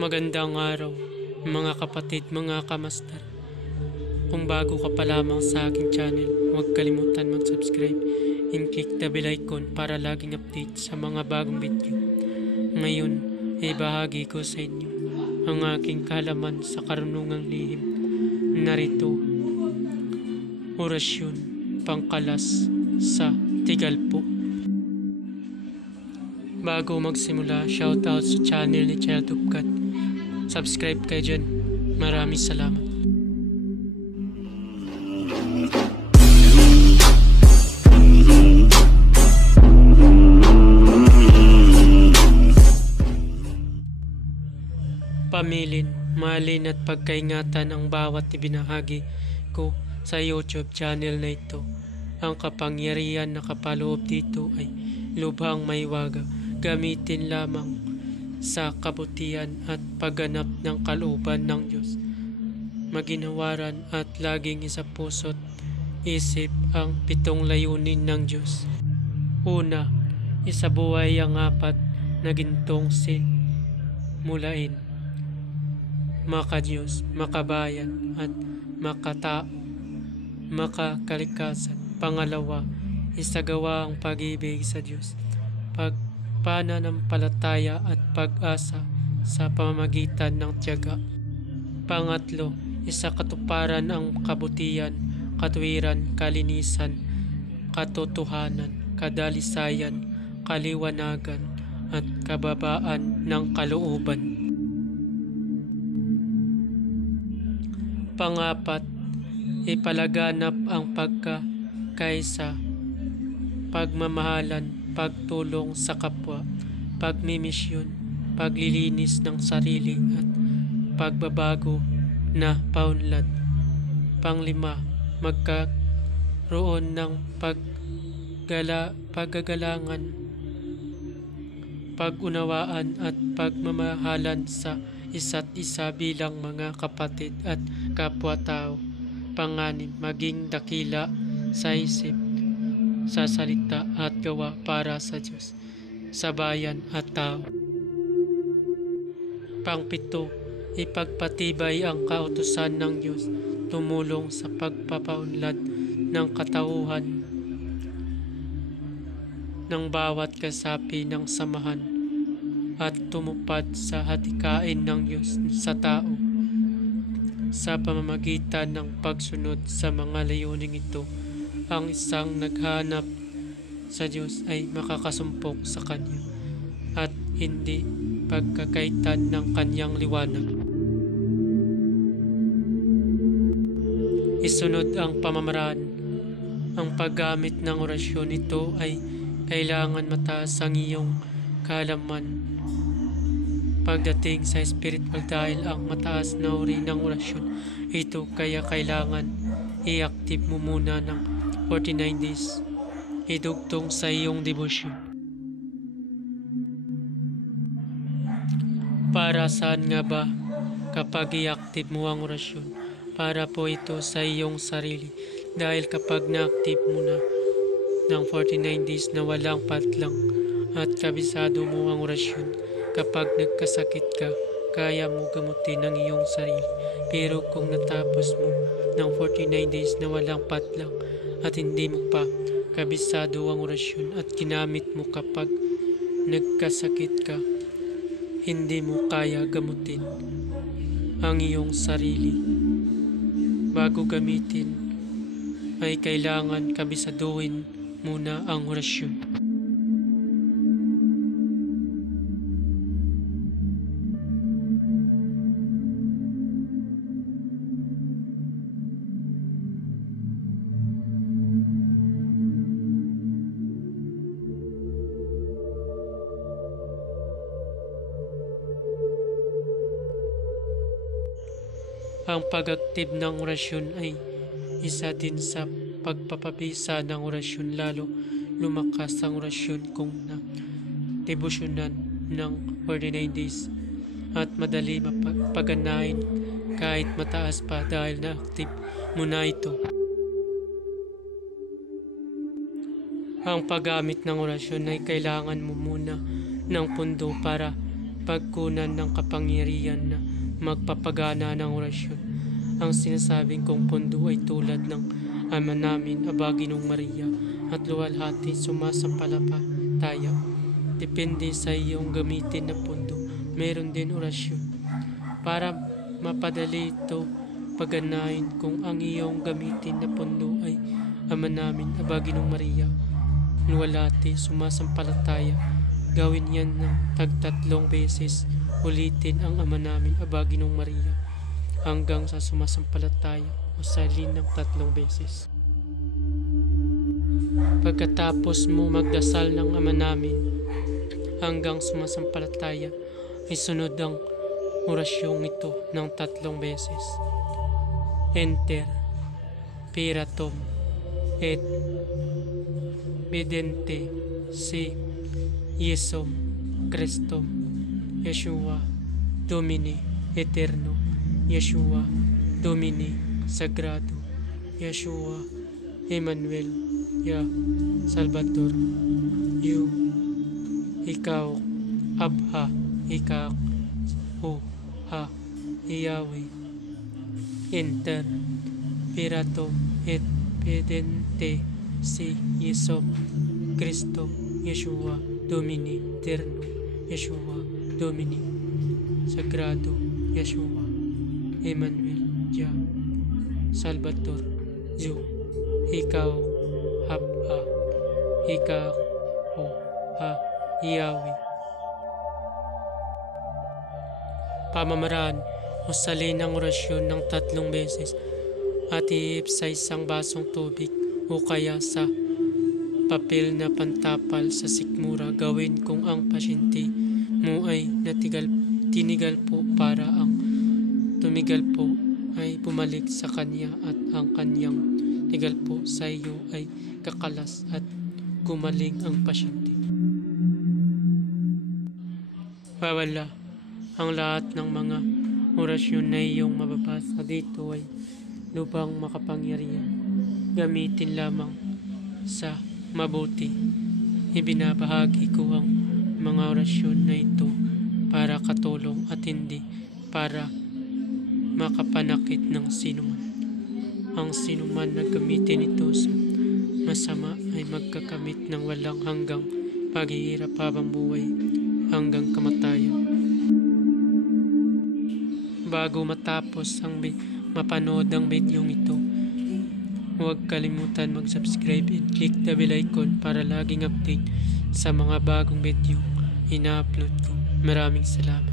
Magandang araw, mga kapatid, mga kamastar. Kung bago ka pa lamang sa aking channel, huwag kalimutan mag-subscribe and click the bell icon para laging update sa mga bagong video. Ngayon, ay bahagi ko sa inyo ang aking kaalaman sa karunungang lihim. Narito, orasyon pangkalas sa Tigalpo. Bago magsimula, shoutout sa channel ni Child of God. Subscribe kayo dyan. Maraming salamat. Pamilin, mahalin at pagkaingatan ang bawat ibinahagi ko sa YouTube channel na ito. Ang kapangyarihan na kapaloob dito ay lubhang maiwaga. Gamitin lamang sa kabutihan at pagganap ng kalooban ng Diyos. Maginawaran at laging isa puso't isip ang 7 layunin ng Diyos. Una, isabuhay ang 4 na gintong mulain. Maka-Diyos, makabayan at makatao, makakalikasan. Pangalawa, isagawa ang pag-ibig sa Diyos, pananampalataya at pag-asa sa pamamagitan ng tiyaga. Pangatlo, isakatuparan ang kabutihan, katuwiran, kalinisan, katotohanan, kadalisayan, kaliwanagan, at kababaan ng kalooban. Pangapat, ipalaganap ang pagkakaisa, pagmamahalan, pagtulong sa kapwa, pagmimisyon, paglilinis ng sarili at pagbabago na paunlad. Panglima, magkaroon ng paggagalangan, pag-unawaan at pagmamahalan sa isa't isa bilang mga kapatid at kapwa-tao. Panganim, maging dakila sa isip, sa salita at gawa para sa Diyos, sa bayan at tao. Pangpito, ipagpatibay ang kautusan ng Diyos, tumulong sa pagpapaunlad ng katauhan ng bawat kasapi ng samahan at tumupad sa hadikain ng Diyos sa tao. Sa pamamagitan ng pagsunod sa mga layuning ito, ang isang naghanap sa Diyos ay makakasumpok sa Kanya at hindi pagkakaitan ng Kanyang liwanag. Isunod ang pamamaraan. Ang paggamit ng orasyon ito ay kailangan mataas ang iyong kaalaman pagdating sa spiritual dahil ang mataas na uri ng orasyon ito kaya kailangan i-active mo muna ng 49 days. Idugtong sa iyong devotion. Para saan nga ba kapag i-active mo ang orasyon? Para po ito sa iyong sarili. Dahil kapag na-active mo na ng 49 days na walang patlang at kabisado mo ang orasyon, kapag nagkasakit ka, kaya mo gamutin ang iyong sarili. Pero kung natapos mo ng 49 days na walang patlang at hindi mo pa kabisado ang orasyon at ginamit mo kapag nagkasakit ka, hindi mo kaya gamutin ang iyong sarili. Bago gamitin, ay kailangan kabisaduhin muna ang orasyon. Ang pag-active ng orasyon ay isa din sa pagpapabisa ng orasyon, lalo lumakas ang orasyon kung na-debosyonan ng 49 days at madali mapaganahin kahit mataas pa dahil na-active mo na ito. Ang paggamit ng orasyon ay kailangan mo muna ng pundo para pagkunan ng kapangyarihan na magpapagana ng orasyon. Ang sinasabing kong pundo ay tulad ng Ama namin, Aba Ginoong Maria, at luwalhati sumasampalataya. Depende sa iyong gamitin na pundo. Meron din orasyon. Para mapadali ito paganahin kung ang iyong gamitin na pundo ay Ama namin, Aba Ginoong Maria, luwalhati sumasampalataya. Gawin yan ng tagtatlong beses. Ulitin ang Ama namin, Aba Ginoong Maria, hanggang sa sumasampalataya o salin ng 3 beses. Pagkatapos mo magdasal ng Ama namin hanggang sumasampalataya, isunod ang orasyong ito ng 3 beses. Enter, Piratum, et Vidente, si Iesum Christum, Yeshua, Domini, Eterno, Yeshua, Domini, Sagrado, Yeshua, Emmanuel, Ya, Salvador, Yu, Ikaw, Abha, Ikak, Hu, Ha, Yahweh, Enter, Piratum, et Vidente, si Iesum Christum, Yeshua, Domini, Eterno, Yeshua, Domini, Sagrado, Yeshua, Emmanuel, Ya, Salvador, Yu, Ikaw, Habha, Ikaw, Ho, Ha, Yahweh. Pamamaraan o salin ng orasyon ng 3 beses at iip sa isang basong tubig o kaya sa papel na pantapal sa sikmura. Gawin kung ang pasyente mo ay tinigal po para ang tumigal po ay bumalik sa kanya at ang kanyang tigal po sa iyo ay kakalas at gumaling ang pasyente. Wala ang lahat ng mga orasyon na iyong mababasa dito ay lubhang makapangyarihan. Gamitin lamang sa mabuti. Ibinabahagi ko ang mga orasyon na ito para katulong at hindi para makapanakit ng sinuman. Ang sinuman na gamitin ito sa masama ay magkakamit ng walang hanggang paghihirap habang buhay hanggang kamatayan. Bago matapos ang mapanood ang video ito, huwag kalimutan mag-subscribe and click the bell icon para laging update sa mga bagong video ina-upload ko. Maraming salamat.